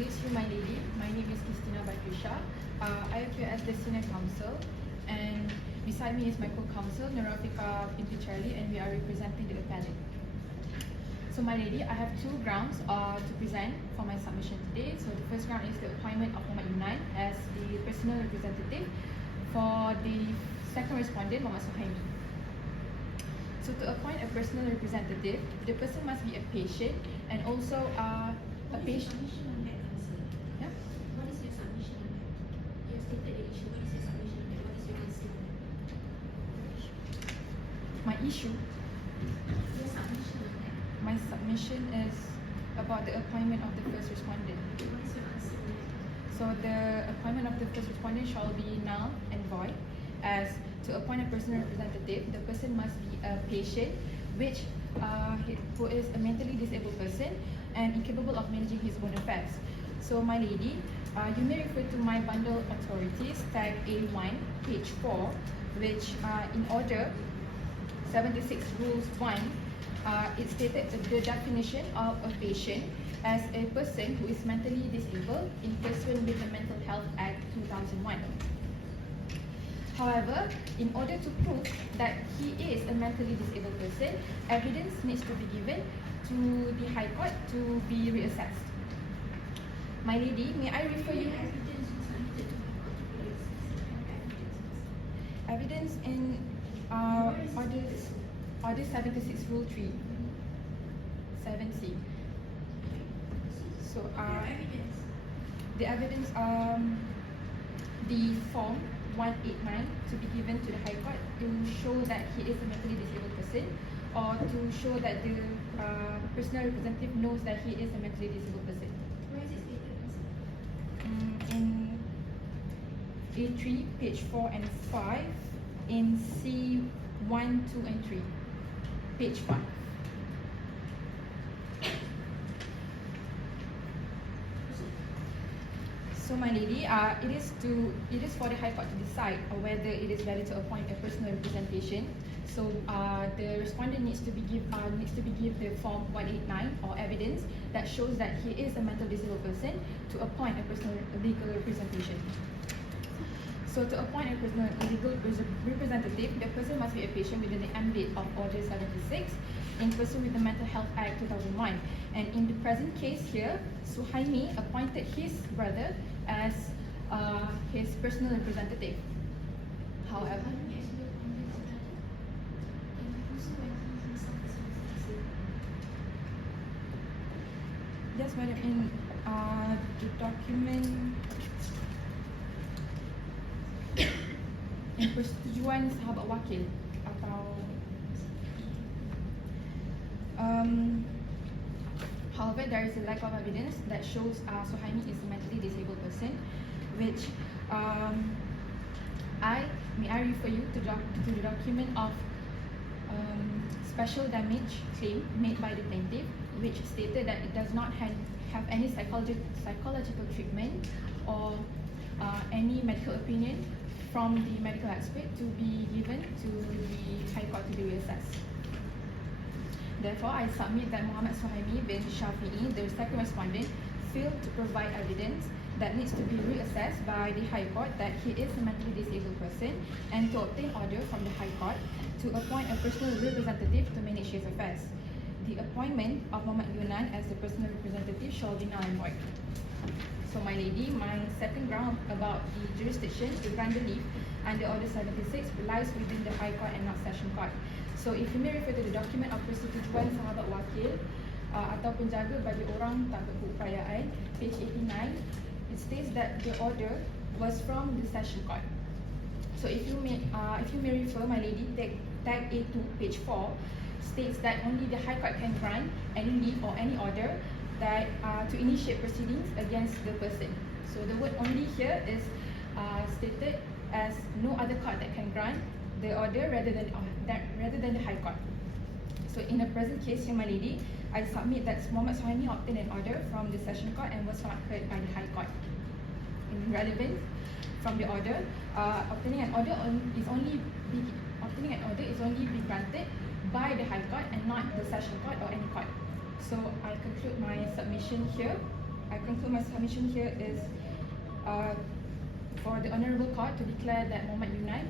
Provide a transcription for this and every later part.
Please you, my lady. My name is Christina Batrisha. I appear as the senior counsel, and beside me is my co-counsel, Narafika Pintichali, and we are representing the appellant. So, my lady, I have two grounds to present for my submission today. So, the first ground is the appointment of Muhammad Yunan as the personal representative for the second respondent, Muhammad Suhaimi. So, to appoint a personal representative, the person must be a patient and also a patient. Yeah. What is your submission on that? You have stated the issue. What is your submission on that? What is your answer on that? My issue, Your submission on that. my submission is about the appointment of the first respondent. What is your answer on that? So the appointment of the first respondent shall be null and void, as to appoint a personal representative, the person must be a patient who is a mentally disabled person and incapable of managing his own affairs. So, my lady, you may refer to my bundle authorities, tag A1, page 4, which in order 76 rules 1, it stated the definition of a patient as a person who is mentally disabled in pursuant with the Mental Health Act 2001. However, in order to prove that he is a mentally disabled person, evidence needs to be given to the High Court to be reassessed. My lady, may I refer you Evidence you submitted to my court to be assessed. evidence in Order 76 Rule 3, 7C. So, Evidence. the evidence, the form 189 to be given to the High Court to show that he is a mentally disabled person, or to show that the personal representative knows that he is a mentally disabled person. Where is it stated? In A3, page 4 and 5, in C1, 2 and 3, page 5. So, my lady, it is for the High Court to decide whether it is valid to appoint a personal representation. So, the respondent needs to be give the form 189 or evidence that shows that he is a mentally disabled person to appoint a personal legal representation. So, to appoint a personal legal representative, the person must be a patient within the ambit of Order 76 in pursuit with the Mental Health Act 2001. And in the present case here, Suhaimi appointed his brother as his personal representative. However, yes, madam, in the document in persetujuan sahabat wakil atau however, there is a lack of evidence that shows Suhaimi is a mentally disabled person, which may I refer you to the document of special damage claim made by the plaintiff, which stated that it does not have any psychological treatment or any medical opinion from the medical expert to be given to the High Court to be reassessed. Therefore, I submit that Muhammad Suhaimi bin Shafi'i, the second respondent, failed to provide evidence that needs to be reassessed by the High Court that he is a mentally disabled person, and to obtain order from the High Court to appoint a personal representative to manage his affairs. The appointment of Muhammad Yunan as the personal representative shall be null and void. So, my lady, my second ground about the jurisdiction to grant relief under Order 76 lies within the High Court and not Session Court. So, if you may refer to the document of persetujuan sahabat wakil atau penjaga bagi orang tak berkeupayaan, page 89, it states that the order was from the Session Court. So, if you may refer, my lady, tag A2, page 4, states that only the High Court can grant any leave or any order that to initiate proceedings against the person. So, the word only here is stated as no other court that can grant the order rather than the High Court. So, in the present case here, my lady, I submit that Muhammad Suhaimi obtained an order from the Session Court and was not heard by the High Court. In relevance from the order, obtaining an order is only be granted by the High Court and not the Session Court or any court. So, I conclude my submission here. I conclude my submission here is for the Honourable Court to declare that Mohamed Yunan,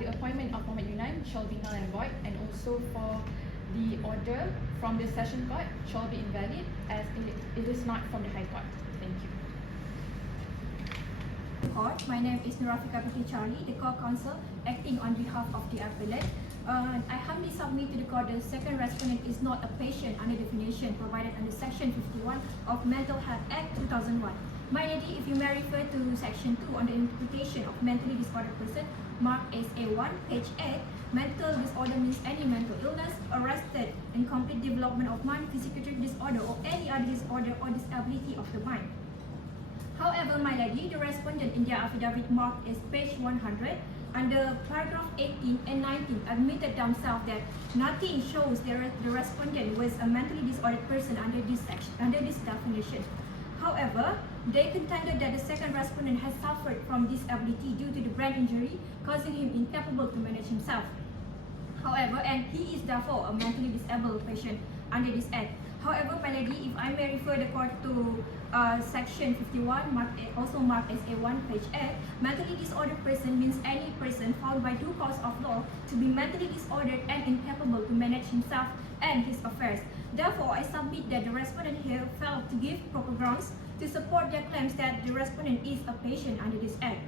the appointment of Mohamed Yunan shall be null and void, and also for the order from the Session Court shall be invalid as it is not from the High Court. Thank you. Court. My name is Nurafika Charlie, the Court Counsel acting on behalf of the appellant. I humbly submit to the court the second respondent is not a patient under definition provided under Section 51 of Mental Health Act 2001. My lady, if you may refer to Section 2 on the interpretation of mentally disordered person, marked as A1, page 8, mental disorder means any mental illness, arrested, incomplete development of mind, physical disorder, or any other disorder or disability of the mind. However, my lady, the respondent in their affidavit marked as page 100, under paragraph 18 and 19, admitted themselves that nothing shows the respondent was a mentally disordered person under this section, under this definition. However, they contended that the second respondent has suffered from disability due to the brain injury, causing him incapable to manage himself. However, and he is therefore a mentally disabled patient under this act. However, my lady, if I may refer the court to Section 51, also marked as A1, page 8, mentally disordered person means any person found by due cause of law to be mentally disordered and incapable to manage himself and his affairs. Therefore, I submit that the respondent here failed to give proper grounds to support their claims that the respondent is a patient under this act.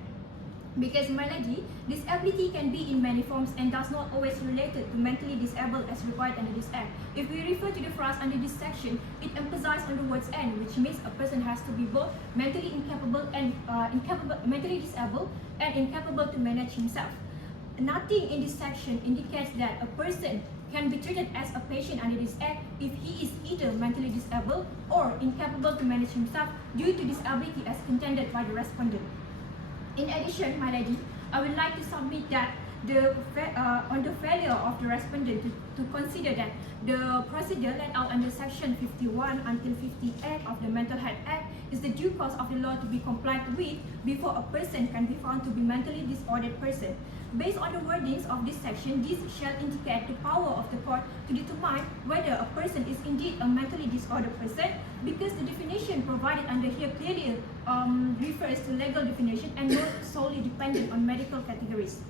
Because, my lady, disability can be in many forms and does not always related to mentally disabled as required under this act. If we refer to the phrase under this section, it emphasizes on the words "and," which means a person has to be both mentally incapable and mentally disabled and incapable to manage himself. Nothing in this section indicates that a person can be treated as a patient under this act if he is either mentally disabled or incapable to manage himself due to disability as contended by the respondent. In addition, my lady, I would like to submit that on the failure of the respondent to consider that the procedure laid out under Section 51 until 58 of the Mental Health Act is the due course of the law to be complied with before a person can be found to be mentally disordered person. Based on the wordings of this section, this shall indicate the power of the court to determine whether a person is indeed a mentally disordered person, because the definition provided under here clearly refers to legal definition and not solely dependent on medical categories.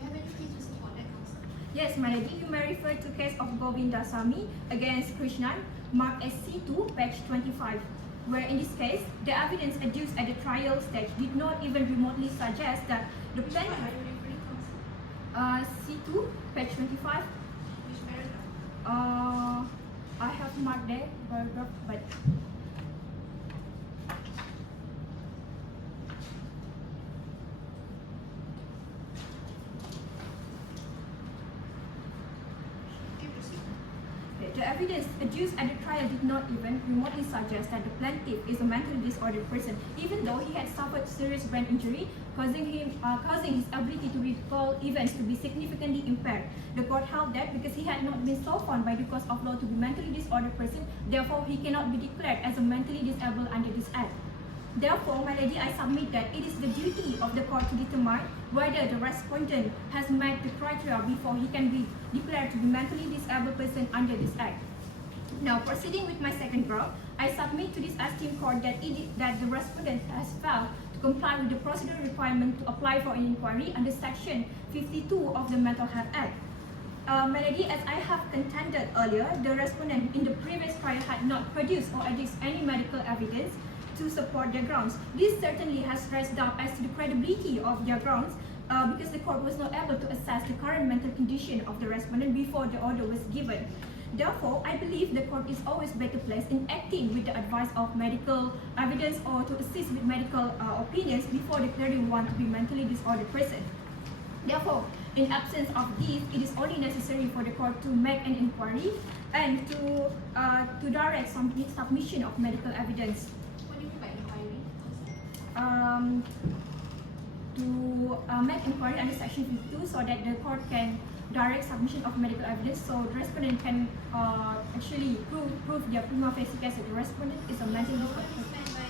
You have any case to support that, counsel? Yes, my lady, you may refer to case of Govindasamy against Krishnan, marked as C2, page 25, where in this case, the evidence adduced at the trial stage did not even remotely suggest that the Which one plaintiff, are you referring, counsel? C2, page 25, Which paragraph? I have marked there, paragraph, but Okay, proceed. the evidence adduced at the trial did not even remotely suggest that the plaintiff is a mentally disordered person, even though he had suffered serious brain injury, causing his ability to recall events to be significantly impaired. The court held that because he had not been so found by the cause of law to be mentally disordered person, therefore he cannot be declared as a mentally disabled under this act. Therefore, my lady, I submit that it is the duty of the court to determine whether the respondent has met the criteria before he can be declared to be mentally disabled person under this act. Now, proceeding with my second ground, I submit to this esteemed court that the respondent has failed to comply with the procedural requirement to apply for an inquiry under Section 52 of the Mental Health Act. My lady, as I have contended earlier, the respondent in the previous trial had not produced or adduced any medical evidence to support their grounds. This certainly has raised doubt as to the credibility of their grounds because the court was not able to assess the current mental condition of the respondent before the order was given. Therefore, I believe the court is always better placed in acting with the advice of medical evidence or to assist with medical opinions before declaring one to be mentally disordered person. Therefore, in absence of this, it is only necessary for the court to make an inquiry and to direct some submission of medical evidence. What do you mean by inquiry, counsel? To make inquiry under Section 52 so that the court can direct submission of medical evidence so the respondent can actually prove their prima facie case that the respondent is a mentally So what disordered is person. meant by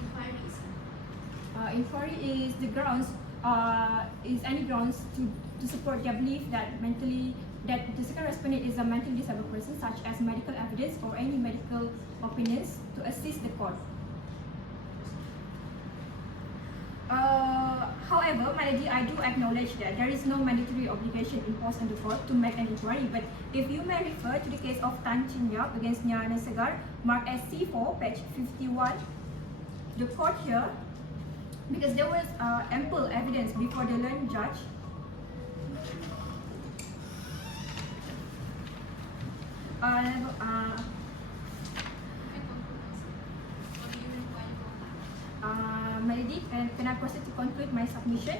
inquiry, sir? Inquiry is the grounds, is any grounds to support their belief that the second respondent is a mentally disabled person, such as medical evidence or any medical opinions to assist the court. However, Melody, I do acknowledge that there is no mandatory obligation imposed on the court to make an inquiry. But if you may refer to the case of Tan Chin Yap against Nyana Segar, marked as C4, page 51, the court here, because there was ample evidence before the learned judge, Melody, can I proceed to conclude my submission?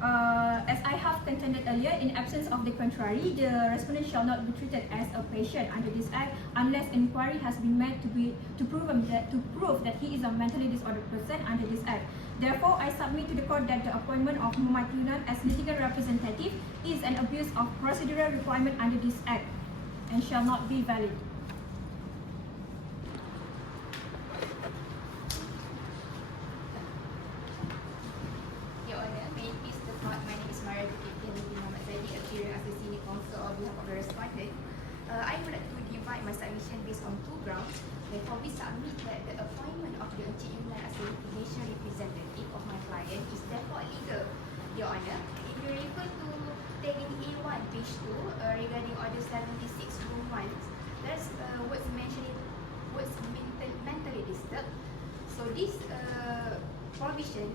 As I have contended earlier, in absence of the contrary, the respondent shall not be treated as a patient under this act unless inquiry has been made to prove that he is a mentally disordered person under this act. Therefore, I submit to the court that the appointment of Muhammad Yunan as litigant representative is an abuse of procedural requirement under this act and shall not be valid. Your Honour, may it please the court, my name is Maria Binti Muhammad Zadi, appearing as the senior counsel on behalf of the respondent. I would like to divide my submission based on two grounds. Therefore, we submit that the appointment of the Encik Yunan as a litigation representative of my client is therefore illegal. Your Honour, if you refer to tagging A1 page 2 regarding order 76 rule 1, there's words mentioning words mentally disturbed. So this provision,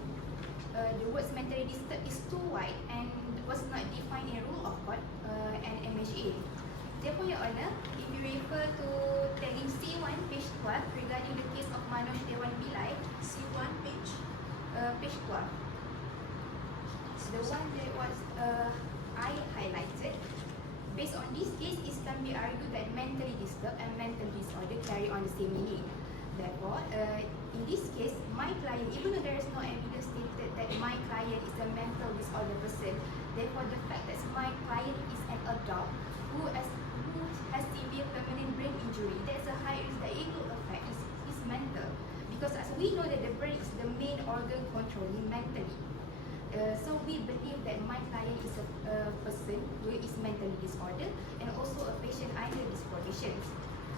the words mentally disturbed is too wide and was not defined in rule of court and MHA. Therefore, Your Honour, if you refer to tagging C1 page 12 regarding the case of Manoj Dewan Bilai, C1 page. page 12, the one that was I highlighted. Based on this case, it can be argued that mentally disturbed and mental disorder carry on the same meaning. Therefore, in this case, my client, even though there is no evidence stated that my client is a mental disorder person, therefore the fact that my client is an adult who has severe permanent brain injury, there's a high risk that it will affect his mental. Because as we know that the brain is the main organ controlling mentally. So we believe that my client is a person who is mentally disordered and also a patient under these provisions.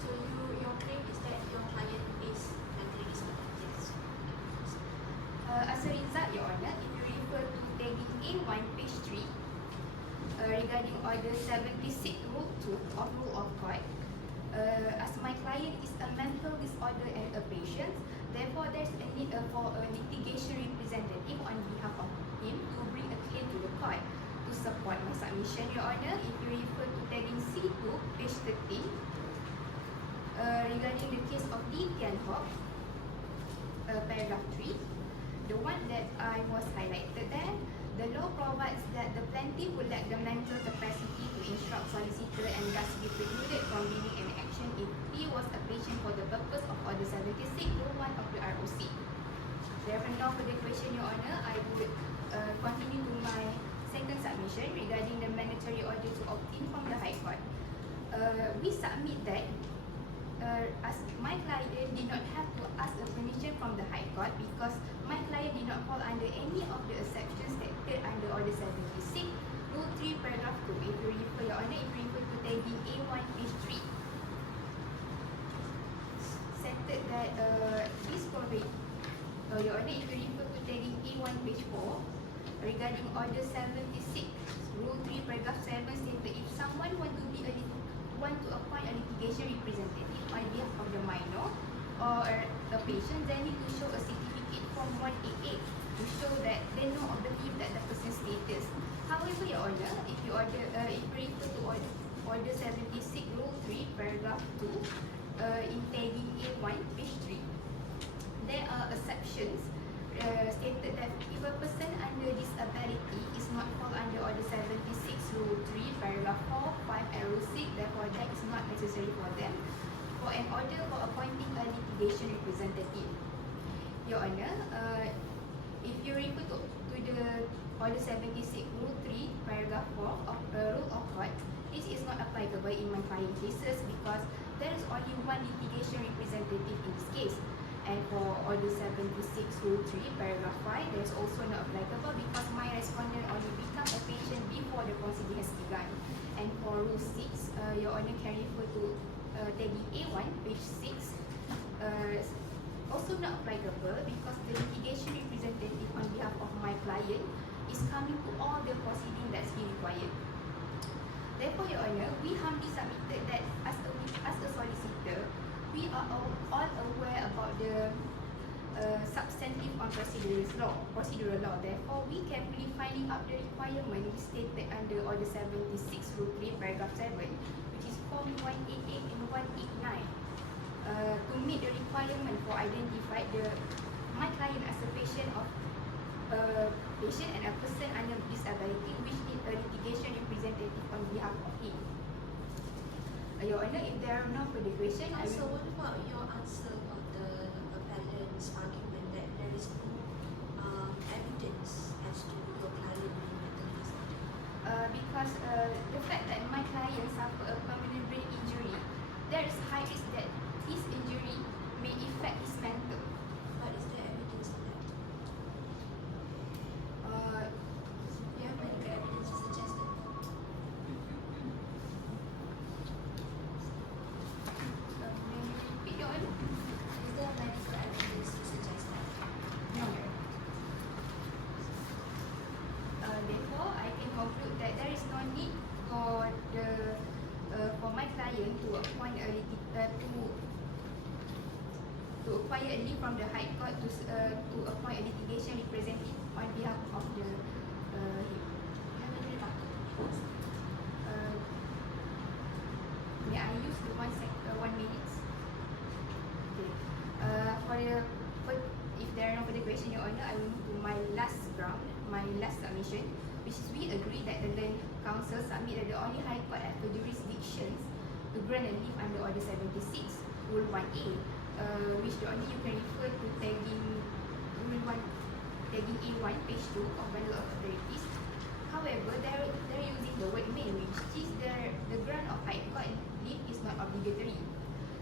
So your claim is that your client is mentally disordered. Yes. As a result, Your Honour, if you refer to tagging A1 page 3 regarding order 76 rule 2 of rule of court, as my client is a mental disorder and a patient, therefore there's a need for a litigation representative on behalf of him to bring a claim to the court to support my submission, Your Honour. If you refer to tagging C2 page 13 regarding the case of Lee Tian Hock, paragraph 3, the one that I was highlighted there, the law provides that the plaintiff would lack the mental capacity to instruct solicitor and thus be precluded from bringing an action if he was a patient for the purpose of Order 76, Rule 1 of the ROC. Therefore, no further question, Your Honour, I would continue to my second submission regarding the mandatory order to obtain from the High Court. We submit that as my client did not have to ask a permission from the High Court because my client did not fall under any of the exceptions stated under Order 76, Rule 3, paragraph 2. If you refer, Your Honour, if you refer to tagging A1 page 3, stated that this provision, Your Honour, if you refer to tagging A1 page 4 regarding Order 76, Rule 3, paragraph 7, stated if someone want to appoint a litigation representative on behalf of the minor or a patient, they need to show a certificate form 188 to show that they know of the leave that the person's status. However, Your Honour, if you refer to Order 76, Rule 3, paragraph 2, in tagging A1, page 3, there are exceptions stated that if a person under disability is not fall under Order 76, Rule 3, paragraph 4, 5 and Rule 6, therefore that is not necessary for them for an order for appointing a litigation representative. Your Honour, if you refer to the Order 76, Rule 3, paragraph 4 of Rule of Court, this is not applicable in my client cases because there is only one litigation representative in this case. And for Order 76, Rule 3, paragraph 5, there is also not applicable because my respondent only become a patient before the proceeding has begun. And for Rule 6, Your Honour can refer to tagging A1, page 6. Also also not applicable because the litigation representative on behalf of my client is coming to all the proceeding that's he required. Therefore, Your Honour, we humbly submitted that as a solicitor, we are all aware about the substantive on procedural law. Therefore, we carefully finding out the requirement stated under Order 76 Rule 3 Paragraph 7, which is Form 188 and 189, to meet the requirement for identify my client as a patient and a person under disability which need a litigation representative on behalf of him. Your Honour, if there are no further questions, I So will. what about your answer about the appellant's argument that there is no evidence as to your client being mentally disabled? Because the fact that my client suffered a permanent brain injury, there is high risk that his injury may affect his mental. But is there evidence of that? Do you have medical evidence to suggest that? May you repeat, Your Honour? Is there medical evidence to suggest that? No. Therefore, I can conclude that there is no need for my client to appoint to acquire a leave from the High Court to appoint a litigation representative on behalf of the him. How many documents? May I use the 1 minute? Okay. If there are no further questions, Your Honour, I will move to my last ground, my last submission, which is we agree that the Land Council submit that the only High Court have the jurisdictions to grant a leave under Order 76, Rule 1A, which the only you can refer to tagging Rule 1, tagging A1, page 2 of Bundle of Authorities. However, they're using the word may, which is the grant of High Court leave is not obligatory.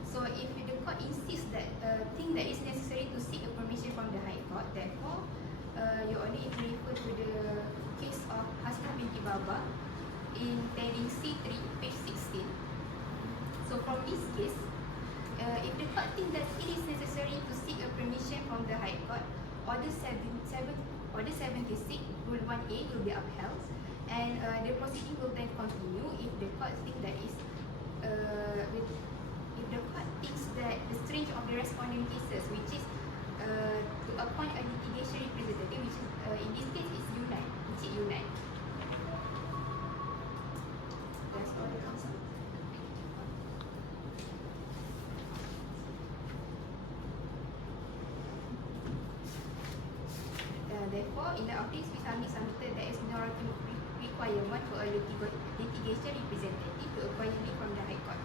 So if the court insists that thing that is necessary to seek a permission from the High Court, therefore, Your Honour, if you refer to the case of Hasna binti Baba in heading C3, page 16. So from this case, if the court thinks that it is necessary to seek a permission from the High Court, Order 76, Rule 1A will be upheld, and the proceeding will then continue if the court thinks that is if the court thinks that the strength of the respondent cases, which is to appoint a litigation representative, which is, in this case is Unite, which is Unite. That's all the counsel. Therefore, in the office, we submitted there is no requirement for a litigation representative to acquire leave from the High Court.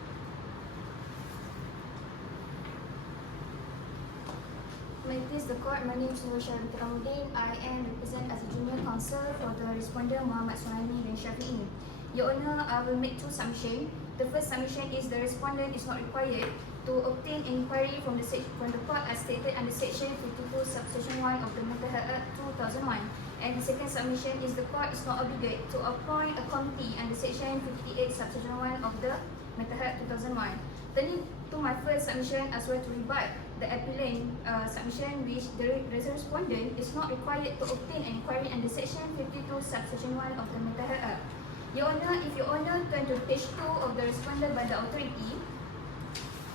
May it please the court, my name is Nur Syarif Teramuddin. I am represent as a junior counsel for the respondent Muhammad Suhaimi bin Syafi'i. Your Honour, I will make two submissions. The first submission is the respondent is not required to obtain inquiry from the court as stated under section 52 subsection 1 of the Mental Health Act 2001. And the second submission is the court is not obligated to appoint a committee under section 58 subsection 1 of the Mental Health 2001. Turning to my first submission as well to rebut the appellant submission, which the respondent is not required to obtain an inquiry under section 52 subsection 1 of the Mental Health Act. Your Honour, if Your Honour turn to page 2 of the respondent by the authority,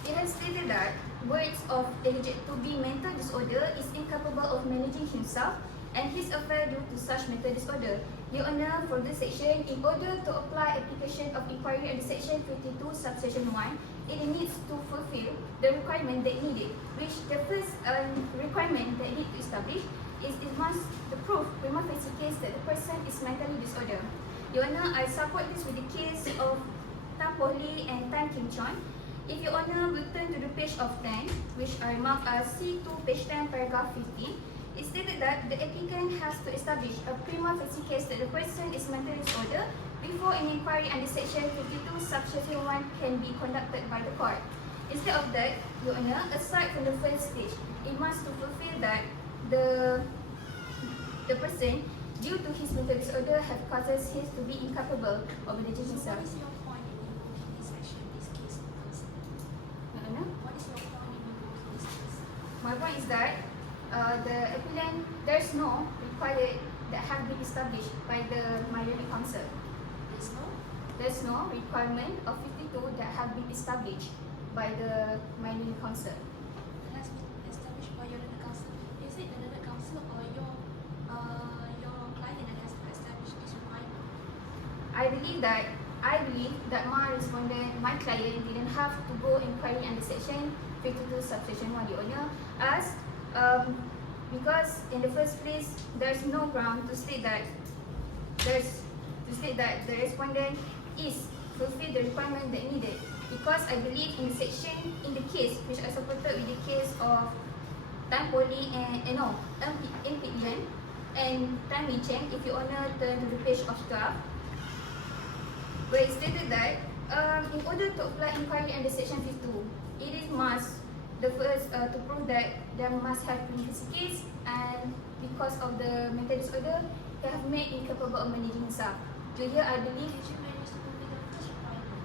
it has stated that words of alleged to be mental disorder is incapable of managing himself and his affair due to such mental disorder. Your Honour, for this section, in order to apply application of inquiry under section 52 subsection 1, it needs to fulfill the requirement that needed, which the first requirement that need to establish is it must the proof prima facie case that the person is mentally disorder. Your Honour, I support this with the case of Tan Poh Lee and Tan Kim Chon. If Your Honour will turn to the page of 10, which I mark as C2 page 10 paragraph 50, it stated that the applicant has to establish a prima facie case that the person is mentally disorder before an inquiry under section 52 subsection 1 can be conducted by the court. Instead of that, Your Honour, aside from the first stage, it must to fulfill that the person, due to his mental disorder, have causes him to be incapable of managing So himself. what is your point in invoking this section, this case, counsel? Your Honour, What is your point in invoking this case? my point is that the appellant, there's no required that have been established by the Minority Council. There's no requirement of 52 that have been established by the Minority Council. It has been established by your learned council. Is it the learned council or your client that has established this requirement? I believe that my respondent, my client, didn't have to go inquiry under section 52 subsection 1, Your Honour, as because in the first place there's no ground to state that the respondent is fulfill the requirement that needed, because I believe in the section, in the case which I supported with the case of Tan Poli and NPN and Tan Wee Cheng, if you honor turn to the page of 12, where it stated that in order to apply inquiry under section 52, it is must the first to prove that there must have been this case, and because of the mental disorder, they have made incapable of managing himself. So here I believe. Did you manage to fulfill the first requirement?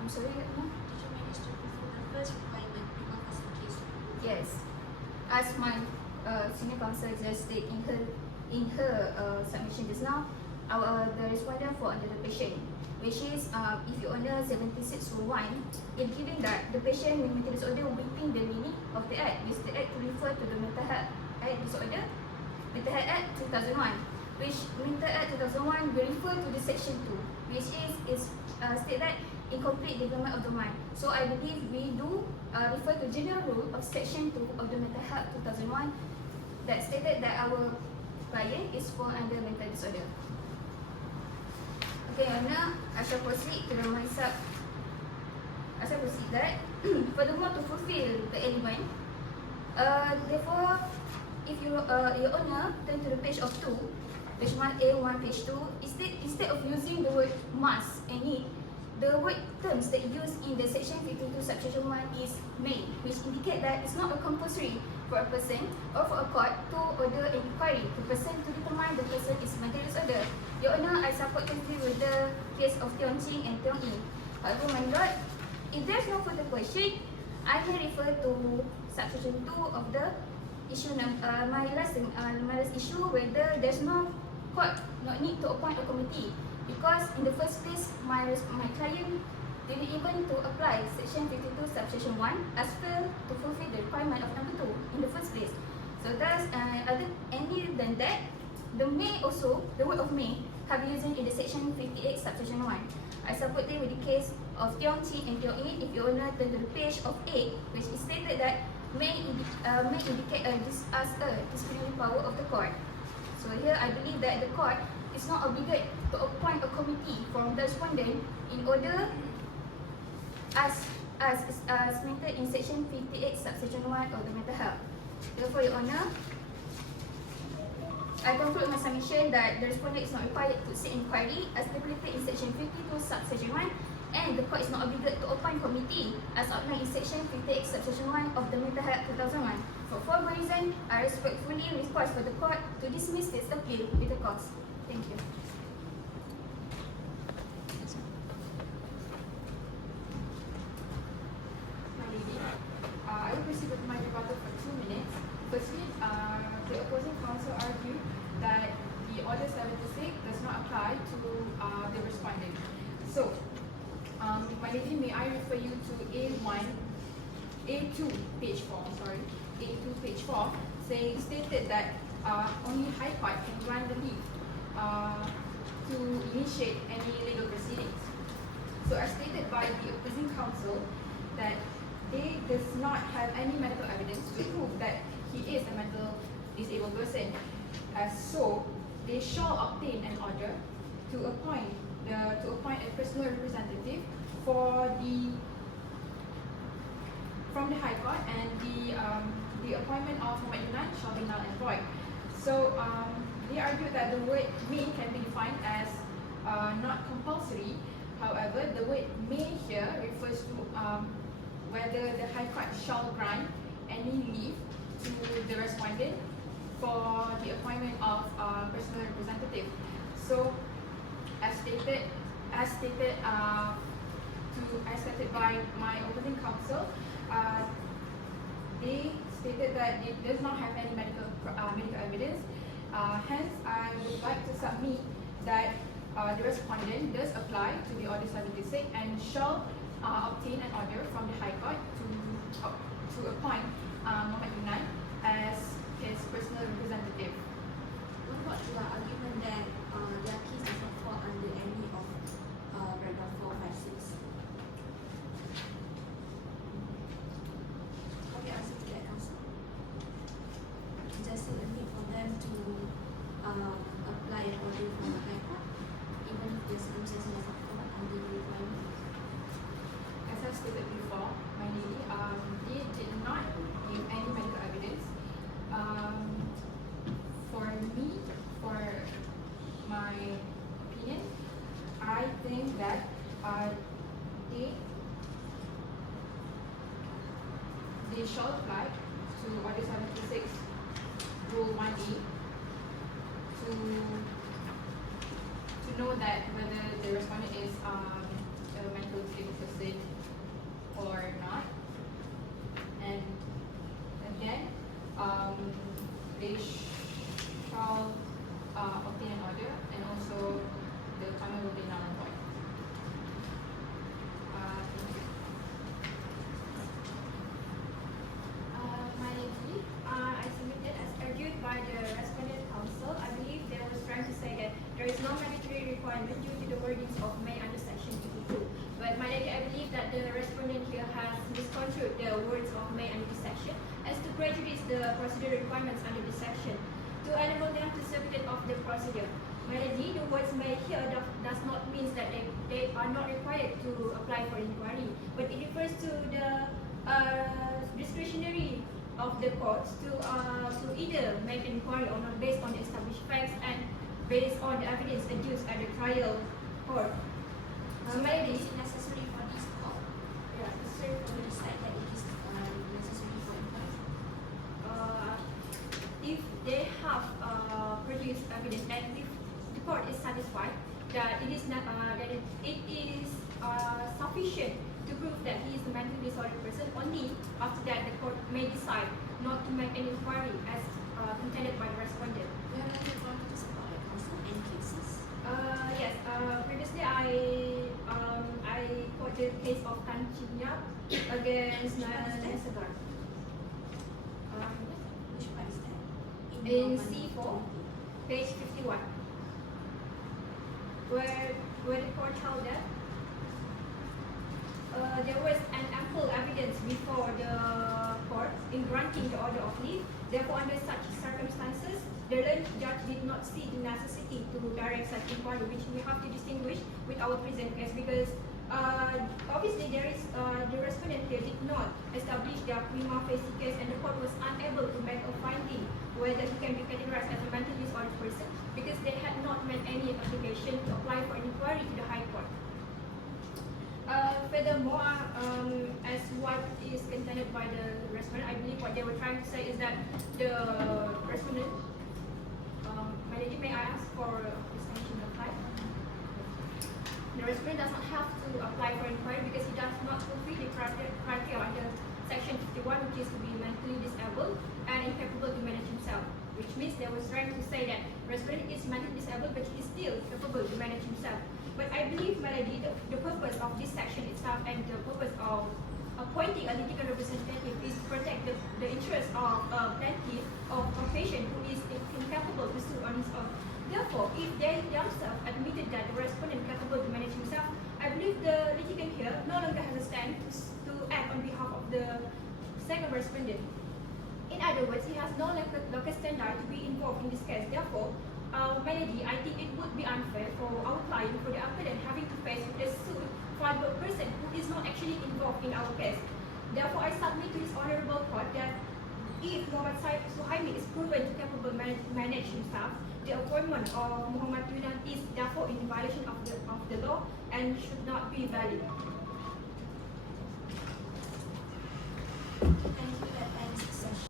I'm sorry, no? Did you manage to fulfill the first requirement case? Yes, as my senior counsel just stated in her submission just now, the respondent for under the patient, which is if you honor 7601, it giving that the patient with mental disorder within the meaning of the act, which the act refer to the Mental Health Act disorder, Mental Health Act 2001, which Mental Act 2001 will refer to the section 2, which is state that incomplete development of the mind. So I believe we do refer to general rule of section 2 of the Mental Health 2001 that stated that our client is fall under mental disorder. Okay, Anna, I shall proceed to the mindset. I shall proceed that furthermore to fulfill the element, therefore, if you your owner turn to the page of 2, page 1A1, page 2, instead of using the word must and need, the word terms that used in the section 52 subsection 1 is may, which indicate that it's not a compulsory for a person or for a court to order an inquiry to person to determine the person is mental disorder. Your Honour, I support totally with the case of Tiong Ching and Tiong Yi. However, my lord, if there's no further question, I can refer to subsection 2 of the issue my last issue, whether there's no court not need to appoint a committee, because in the first place my client didn't even to apply section 52 subsection 1 as well to fulfill the requirement of number 2 in the first place. So thus other than that, the may also, the word of may have used in the section 58 subsection 1. I support it with the case of Tiong Chi and Tiong Yi. If you honor turn to the page of 8, which is stated that may indicate as a disciplinary power of the court. So here I believe that the court is not obligated to appoint a committee from the respondent in order as stated in section 58 subsection 1 of the Mental Health. Therefore, Your Honour, I conclude my submission that the respondent is not required to seek inquiry as stipulated in section 52 subsection 1, and the court is not obligated to appoint committee as outlined in section 58 subsection 1 of the Mental Health 2001. For further reason, I respectfully request for the court to dismiss this appeal with the cause. Thank you. My lady, I will proceed with my rebuttal for 2 minutes. Firstly, the opposing counsel argued that the Order 76 does not apply to the respondent. So, my lady, may I refer you to A2, page 4, A2, page 4, stated that only High Court can grant the leave to initiate any legal proceedings. So, as stated by the opposing counsel, that they does not have any medical evidence to prove that he is a mental disabled person. So, they shall obtain an order to appoint a personal representative from the High Court, and the appointment of Muhammad Yunan shall be null and void. So they argue that the word may can be defined as not compulsory. However, the word may here refers to whether the High Court shall grant any leave to the respondent for the appointment of a personal representative. So, as stated by my opposing counsel, they stated that it does not have any medical evidence. Hence, I would like to submit that the respondent does apply to the Order 76 and shall obtain an order from the High Court to appoint Muhammad Yunan as his personal representative. What about your argument that their case does not fall under any of paragraph 4, 5, 6? How do you answer to that, counsel? Just still a need for them to apply an order from the High Court, even if the circumstances does not fall under the requirement? As I stated before, my lady, they did not give any medical evidence. For me, for my opinion, I think that they shall apply to Order 76 Rule 1A to know that whether the respondent is a mentally disabled person or not, and then they shall obtain an order, and also the timer will be null and void. Thank you. My lady, I submitted as argued by the respondent counsel. I believe they was trying to say that there is no mandatory requirement due to the wordings of May under section 52. But my lady, I believe that the respondent here has misconstrued the words of May under this section as to prejudice the procedural requirements under this section to enable them to submit of the procedure. My lady, the words may here does not mean that they are not required to apply for inquiry, but it refers to the discretionary of the courts to either make an inquiry or not based on the established facts and based on the evidence adduced at the trial court. So My lady, is it necessary for this court to decide that it is necessary for inquiry? if they have produced evidence and if the court is satisfied that it is not that it is sufficient to prove that he is a mentally disordered person, only after that the court may decide not to make an inquiry as contended by the respondent. Do you have any advantages about it, counsel? Any cases? Yes. Previously, I quote the case of Tan Chin Yap against Nasagar. Which part is that? In C4, page 51, where the court held that there was an ample evidence before the court in granting the order of leave. Therefore, under such circumstances, the learned judge did not see the necessity to direct such inquiry, which we have to distinguish with our present case, because obviously there is the respondent here did not establish their prima facie case, and the court was unable to make a finding whether he can be categorized as a mentally disordered person because they had not made any application to apply for an inquiry to the High Court. Furthermore, as what is contended by the respondent, I believe what they were trying to say is that the respondent, my lady, may I ask for extension of time? The respondent does not have to apply for inquiry because he does not fulfill the criteria under section 51, which is to be mentally disabled and incapable to manage himself. Which means they were trying to say that respondent is mentally disabled, but he is still capable to manage himself. But I believe, my lady, the purpose of this section itself and the purpose of appointing a litigant representative is to protect the interest of a plaintiff or a patient who is incapable to sue on his own. Therefore, if they themselves admitted that the respondent is capable to manage himself, I believe the litigant here no longer has a stand to act on behalf of the second respondent. In other words, he has no locus standi to be involved in this case. Therefore, my lady, I think it would be unfair for our client, for the appellant, having to face a suit filed by a person who is not actually involved in our case. Therefore, I submit to this honorable court that if Muhammad Suhaimi is proven to capable manage himself, the appointment of Muhammad Yunan is therefore in violation of the law and should not be valid.